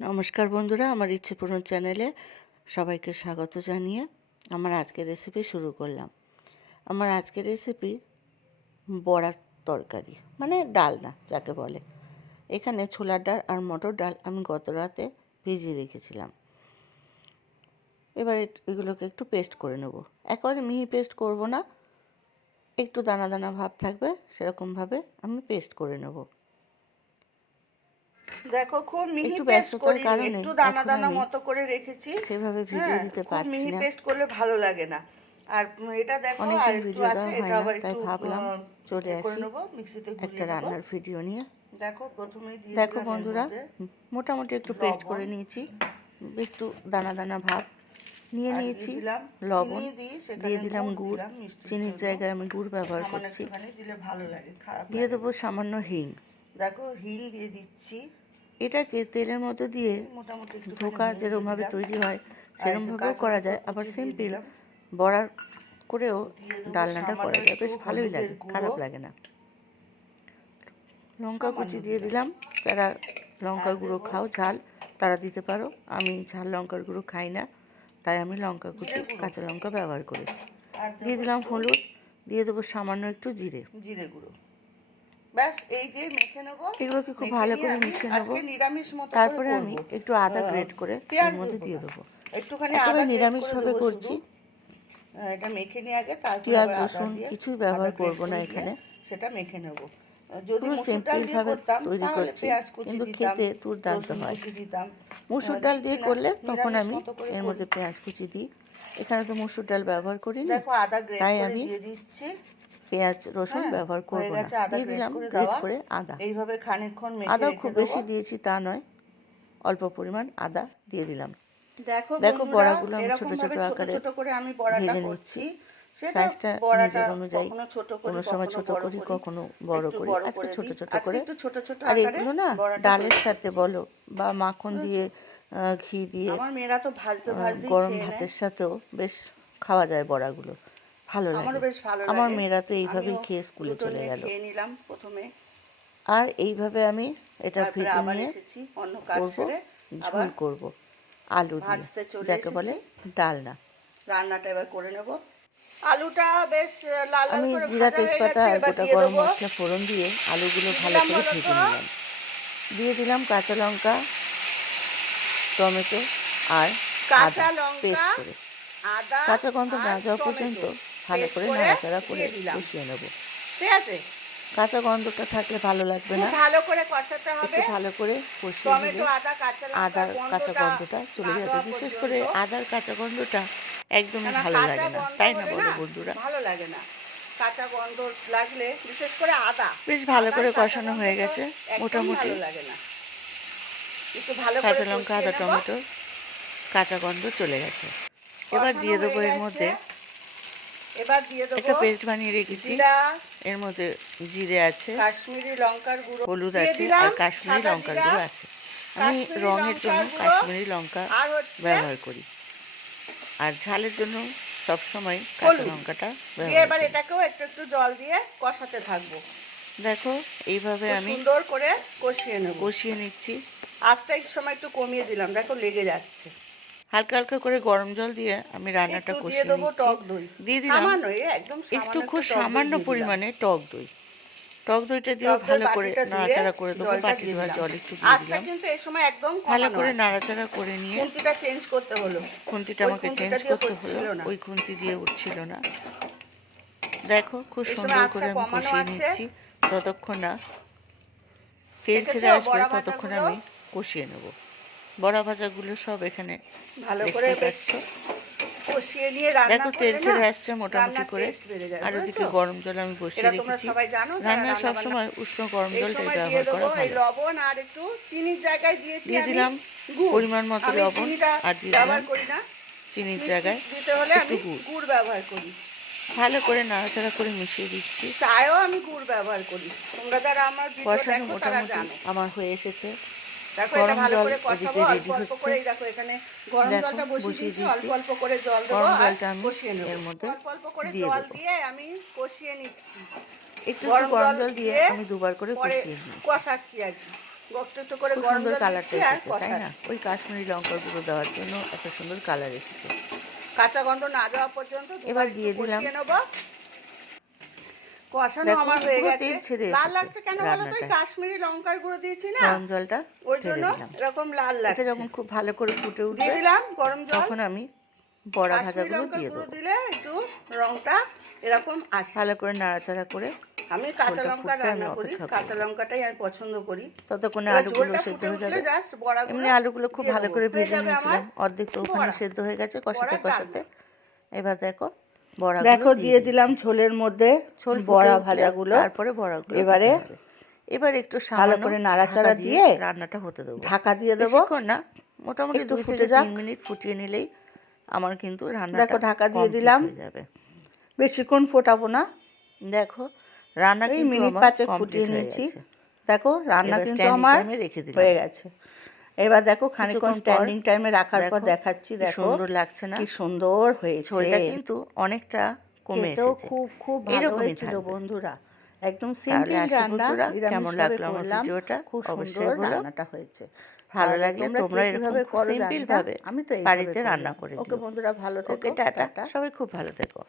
নমস্কার বন্ধুরা, আমার ইচ্ছে পূরণ চ্যানেলে সবাইকে স্বাগত জানিয়ে আমার আজকের রেসিপি শুরু করলাম। আমার আজকের রেসিপি বড়ার তরকারি, মানে ডালনা যাকে বলে। এখানে ছোলার ডাল আর মটর ডাল আমি গত রাতে ভিজিয়ে রেখেছিলাম। এবার এগুলোকে একটু পেস্ট করে নেব। একেবারে মিহি পেস্ট করব না, একটু দানা দানা ভাব থাকবে, সেরকমভাবে আমি পেস্ট করে নেব। দেখো খুব মিহি একটু পেস্ট ব্যস্ততার করিনি, কারণে একটু দানা এখন দানা আমি মতো করে রেখেছি। সেভাবে ভিডিও হ্যাঁ, দিতে খুব পারছি মিহি না। পেস্ট করলে ভালো লাগে না। আর এটা দেখো আর অনেকদিন একটু ভিডিও আছে, দেওয়া হয় এটা না, আবার তাই একটু ভাবলাম চলে করে আসি নেবো, মিক্সিতে একটা ঘুরিয়ে নেবো। রান্নার ভিডিও নিয়ে। দেখো প্রথমেই দিয়ে দেখো দিলাম এর বন্ধুরা, মধ্যে মোটামুটি একটু পেস্ট লবণ, করে নিয়েছি, একটু দানা দানা ভাব নিয়ে আর দিয়ে নিয়েছি। দিলাম লবণ চিনি, দিয়ে দিয়ে সেখানে দিলাম, গুড় গুড়, দিলাম মিষ্টির চিনির জন্য। জায়গায় আমি গুড় ব্যবহার সামান্য করছি। একটুখানি দিলে ভালো লাগে, খারাপ দিয়ে লাগে দেবো না। সামান্য হিং। দেখো হিং দিয়ে দিচ্ছি। এটাকে তেলের মধ্যে দিয়ে মোটামুটি একটুখানি ধোঁকা হিং দিয়ে যেরকমভাবে দিলাম। তৈরি হয় আর এই যে সেরকমভাবেও কাঁচা করা লঙ্কা যায়, আবার কুচি দিয়ে সিম্পল দিলাম। বড়ার করেও দিয়ে দেবো ডালনাটা সামান্য করা যায়, একটু বেশ ভালোই হলুদের লাগে, গুঁড়ো, খারাপ লাগে না। লঙ্কা সামান্য কুচি দিয়ে দিলাম। দিলাম। যারা লঙ্কার আর গুঁড়ো দেবো খাও ঝাল, তারা দিতে পারো। আমি ঝাল লঙ্কার গুঁড়ো খাই না, তাই আমি লঙ্কা কুচি, জিরে গুঁড়ো। কাঁচা লঙ্কা ব্যবহার করেছি। আর দিয়ে দেবো দিলাম একটু হলুদ, দিয়ে দেবো সামান্য একটু জিরে। জিরে গুঁড়ো। ব্যাস এই দিয়ে মেখে নেবো। এগুলোকে খুব মেখে ভালো নিয়ে করে আমি মিশিয়ে নেবো। আজকে নিরামিষ মতো করে তারপরে আমি করবো। একটু আদা গ্রেট করে পেঁয়াজ এর মধ্যে দেবো দিয়ে না, দেবো। একটুখানি একেবারে আদা গ্রেট করে নিরামিষভাবে দেবো শুধু। করছি, এটা মেখে নিয়ে আগে, তারপরে পেঁয়াজ আবার আদা রসুন দিয়ে কিছুই আদা ব্যবহার গ্রেট করব না করে দিয়ে এখানে। সেটা মেখে নেবো। যদি পুরো মসুর ডাল দিয়ে সিম্পলভাবে করতাম তৈরি তাহলে করছি, পেঁয়াজ কুচি কিন্তু দিতাম, খেতে দুর্দান্ত রসুন হয়। কুচি দিতাম। মুসুর ডাল দিচ্ছি দিয়ে না, করলে তখন নিরামিষ আমি মতো করে এর করি। মধ্যে পেঁয়াজ কুচি দিই। এখানে তো মুসুর ডাল ব্যবহার করিনি, দেখো আদা গ্রেট তাই করে আমি দিয়ে দিচ্ছি। পেঁয়াজ রসুন হ্যাঁ, ব্যবহার হয়ে করব না। গেছে আদা দিয়ে গ্রেট দিলাম করে গ্রেট দেওয়া। করে আদা। এইভাবে খানিকক্ষণ মেখে আদাও রেখে খুব দেবো। বেশি দিয়েছি তা নয়, অল্প পরিমাণ আদা দিয়ে দিলাম। দেখো দেখো বন্ধুরা, বড়াগুলো আমি ছোট এরকম ছোট ভাবে ছোট আকারে ছোট করে আমি বড়াটা ভেজে নিচ্ছি। করছি। সেটা সাইজটা বড়াটা নিজের অনুযায়ী, কখনো ছোট করি, কোনো সময় কখনো ছোট বড় করি, করি। কখনো বড় একটু করি। বড় আজকে করে ছোট দিই, ছোট আজকে করে। একটু ছোট ছোট আর আকারে এগুলো না বড়াটা ডালের তৈরি সাথে করছি। বলো বা মাখন বুঝেছো? দিয়ে, ঘি দিয়ে, আমার মেয়েরা তো ভাজতে ভাজতেই গরম খেয়ে নেয়। ভাতের সাথেও বেশ খাওয়া যায় বড়াগুলো, ভালো আমারও লাগে। বেশ ভালো আমার লাগে। মেয়েরা তো এইভাবেই আমিও খেয়ে স্কুলে দুটো চলে নিয়ে গেল। খেয়ে নিলাম প্রথমে, আর এইভাবে আমি এটা তারপরে ভেজে আবার নিয়ে এসেছি অন্য কাজ করব, সেরে, আবার ঝোল করব আলু দিয়ে, ভাজতে চলে যাকে বলে এসেছি। ডালনা। রান্নাটা এবার করে নেব। আলুটা বেশ লাল লাল আমি করে জিরা ভাজা হয়ে তেজপাতা গেছে, আর এবার গোটা দিয়ে গরম দেবো। মশলা ফোড়ন দিয়ে আলুগুলো কি ভালো দিলাম করে বলো তো? ভেজে নিলাম। দিয়ে দিলাম কাঁচা লঙ্কা, টমেটো আর আদা কাঁচা লঙ্কা, পেস্ট করে। আদা কাঁচা গন্ধ না আর যাওয়া পর্যন্ত টমেটো ভালো পেস্ট করে করে নাড়াচাড়া করে দিয়ে দিলাম। কষিয়ে নেব। ঠিক আছে, কাঁচা গন্ধটা থাকলে ভালো লাগবে খুব না, ভালো করে কষাতে একটু হবে। ভালো করে কষিয়ে নিলে টমেটো, আদা, কাঁচা লঙ্কার আদার কাঁচা গন্ধটা গন্ধটা চলে না যাবে। যাওয়া বিশেষ করে পর্যন্ত। আদার কাঁচা গন্ধটা একদমই কেন ভালো কাঁচা লাগে না, গন্ধ তাই না হলে বলো না বন্ধুরা? ভালো লাগে না। কাঁচা গন্ধ লাগলে, বিশেষ করে আদা, বেশ ভালো আদার করে কাঁচা কষানো গন্ধ হয়ে তো গেছে একদম মোটামুটি। ভালো লাগে না। একটু ভালো করে কাঁচা লঙ্কা, কষিয়ে আদা, নেব। টমেটোর কাঁচা গন্ধ চলে গেছে। এবার কষানো দিয়ে দেবো হয়ে এর গেছে, মধ্যে এবার দিয়ে দেবো একটা পেস্ট বানিয়ে রেখেছি। জিরা, এর মধ্যে জিরে আছে, কাশ্মীরি লঙ্কার গুঁড়ো হলুদ দিয়ে আছে আর দিলাম, কাশ্মীরি সাদা লঙ্কার জিরা, গুঁড়ো আছে। আমি কাশ্মীরি রঙের জন্য লঙ্কার গুঁড়ো, কাশ্মীরি লঙ্কা আর হচ্ছে ব্যবহার করি, আর ঝালের জন্য সবসময় কাঁচা হলুদ লঙ্কাটা দিয়ে ব্যবহার এবার করি। এটাকেও একটু একটু জল দিয়ে কষাতে থাকবো। দেখো এইভাবে খুব আমি সুন্দর করে কষিয়ে নেব। কষিয়ে নিচ্ছি। আঁচটা এই সময় একটু কমিয়ে দিলাম, দেখো লেগে যাচ্ছে। হালকা হালকা করে গরম জল দিয়ে আমি রান্নাটা একটু দিয়ে কষিয়ে দেবো নিচ্ছি। টক দই, দিয়ে দিলাম সামান্য, একদম একটু, সামান্য খুব একটু টক দই সামান্য দিয়ে দিলাম। পরিমাণে টক দই। টক দইটা দিয়েও টক দই ভালো করে বাটিটা ধুয়ে নাড়াচাড়া করে দেবো। জলটা বাটি দিয়ে ধোয়া দিলাম। জল একটু দিয়ে আঁচটা দিলাম। কিন্তু এই সময় একদম ভালো কমানো করে আছে। নাড়াচাড়া করে নিয়ে, খুন্তিটা চেঞ্জ করতে হলো, খুন্তিটা ওই আমাকে চেঞ্জ খুন্তিটা দিয়ে করতে হলো, হচ্ছিল না। ওই খুন্তি দিয়ে উঠছিল না। দেখো খুব এই সময় সুন্দর করে আঁচটা আমি কমানো কষিয়ে আছে। নিচ্ছি। যতক্ষণ না তেল ছেড়ে দেখেছো আসবে বড়া ততক্ষণ ভাজাগুলো আমি কষিয়ে নেব। বড়া ভাজাগুলো সব এখানে ভালো করে দেখতে বেশ পাচ্ছ। কষিয়ে নিয়ে রান্না দেখো তেল করলে না ছেড়ে আসছে মোটামুটি রান্নার করে। টেস্ট বেড়ে যায়, আর ওদিকে বুঝেছো? গরম জল আমি বসিয়ে এটা তোমরা রেখেছি। সবাই জানো যারা রান্নায় রান্না বান্না। সবসময় উষ্ণ গরম এই জলটাই সময় দিয়ে ব্যবহার দেবো করা এই ভালো। লবণ, আর একটু চিনির জায়গায় দিয়েছি দিয়ে আমি দিলাম গুড়। পরিমাণ মতো আমি লবণ, চিনিটা আর দিয়ে ব্যবহার দিলাম করি না, চিনির মিষ্টি জায়গায় দিতে হলে একটু আমি গুড়। গুড় ব্যবহার করি। ভালো করে নাড়াচাড়া করে মিশিয়ে দিচ্ছি। চায়েও আমি গুড় ব্যবহার করি, তোমরা যারা আমার ভিডিও কষানো দেখো তারা মোটামুটি জানো। আমার হয়ে এসেছে। দেখো এটা গরম ভালো জল করে কষাবো, ওদিকে অল্প রেডি অল্প হচ্ছে। করে। এই দেখো এখানে গরম দেখো জলটা বসিয়ে বসিয়ে দিয়েছি, দিয়েছি। অল্প অল্প করে জল দেবো গরম আর জলটা আমি কষিয়ে নেবো। এর মধ্যে অল্প অল্প করে দিয়ে জল দেবো। দিয়ে আমি কষিয়ে নিচ্ছি। একটু একটু গরম জল দিয়ে দিয়ে আমি দুবার করে পরে কষিয়ে নিয়েছি। কষাচ্ছি আর কি। একটু করে খুব গরম সুন্দর জল কালারটা দিচ্ছি আর এসেছে, তাই না? কষাচ্ছি। ওই কাশ্মীরি লঙ্কার গুঁড়ো দেওয়ার জন্য এত সুন্দর কালার এসেছে। কাঁচা গন্ধ না যাওয়া পর্যন্ত এবার দুবার একটু দিয়ে দিলাম, কষিয়ে নেব। কষানো দেখো আমার হয়ে পুরো গেছে। তেল ছেড়ে লাল এসেছে লাগছে কেন বলো তো? ওই রান্নাটায়। কাশ্মীরি লঙ্কার গুঁড়ো দিয়েছি না, গরম জলটা ওই ঢেলে জন্য দিলাম। এরকম লাল এটা লাগছে। যখন খুব ভালো করে ফুটে দিয়ে উঠবে দিলাম গরম জল। তখন আমি বড়া কাশ্মীরি ভাজাগুলো লঙ্কার দিয়ে গুঁড়ো দেবো। দিলে একটু রংটা এরকম আসে। ভালো করে নাড়াচাড়া করে আমি কাঁচা ঝোলটা লঙ্কা ফুটতে আমি রান্না করি, অপেক্ষা কাঁচা করব। লঙ্কাটাই আমি পছন্দ করি। ততক্ষণে এবার আলুগুলো ঝোলটা সেদ্ধ ফুটে হয়ে উঠলে যাবে। জাস্ট বড়াগুলো এমনি আলুগুলো খুব দিয়ে ভালো দেবো, করে হয়ে ভেজে যাবে আমার নিয়েছিলাম, অর্ধেক তো ওখানে বড়া। সেদ্ধ হয়ে গেছে কষাতে বড়ার কষাতে। ডালনা। এবার দেখো বড়াগুলো দেখো দিয়ে দিয়ে দিলাম দিয়েছি। ঝোলের মধ্যে ঝোল ফুটে বড়া উঠলে ভাজাগুলো। তারপরে বড়াগুলো এবারে দিতে হবে। এবার একটু ভালো সামান্য করে ঢাকা নাড়াচাড়া দিয়ে দিয়ে রান্নাটা হতে দেবো। ঢাকা দিয়ে দেবো, বেশিক্ষণ না, মোটামুটি একটু 2 ফুটে থেকে যাক। 3 মিনিট ফুটিয়ে নিলেই আমার কিন্তু রান্নাটা দেখো ঢাকা দিয়ে কমপ্লিট দিলাম, হয়ে যাবে। বেশিক্ষণ ফোটাবো না, দেখো রান্না এই কিন্তু মিনিট আমার 5 ফুটিয়ে কমপ্লিট হয়ে নিয়েছি। গেছে। দেখো রান্না এবার কিন্তু স্ট্যান্ডিং আমার টাইমে রেখে দিলাম। হয়ে গেছে। এবার দেখো খানিকক্ষণ কিছুক্ষণ পর স্ট্যান্ডিং টাইমে রাখার পর দেখো দেখাচ্ছি। কি দেখো সুন্দর লাগছে না? কি সুন্দর হয়েছে। ঝোলটা কিন্তু অনেকটা কমে খেতেও এসেছে। খুব খুব ভালো এরকমই হয়েছিল থাকবে। বন্ধুরা। একদম তাহলে সিম্পল আসি রান্না, বন্ধুরা, কেমন নিরামিষভাবে লাগলো আমার করলাম, ভিডিওটা খুব সুন্দর অবশ্যই বলো। রান্নাটা হয়েছে। ভালো তাহলে লাগলে তোমরা কে তোমরা এরকম কিভাবে খুব করো জানি না, সিম্পলভাবে আমি তো এইভাবে বাড়িতে রান্না করলাম। করে ওকে দিও। বন্ধুরা, ভালো ওকে থেকো, টাটা, টাটা। সবাই খুব ভালো থেকো।